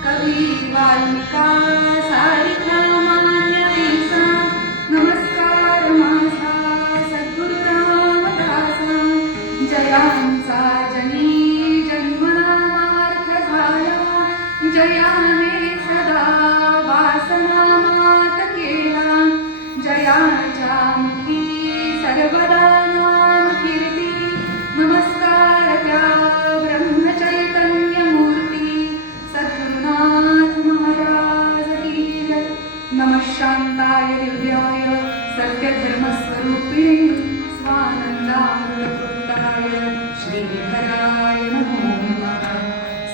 कवी बालिका सारिका मान्यतेचा नमस्कार माझा सद्गुरु रामदासा जयांचा जनी जन्मनामार्थ झाला जयाने सदा वासना मात केला. जयाच्या मुखी सर्वदा श्रीधराय नमो नमः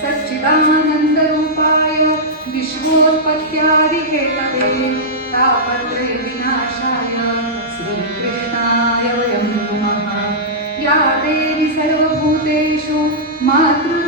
सच्चिदानन्दरूपाय विश्वोत्पत्त्यादिहेतवे श्रीकृष्णाय वयं नमः। या देवि सर्वभूतेषु मातृ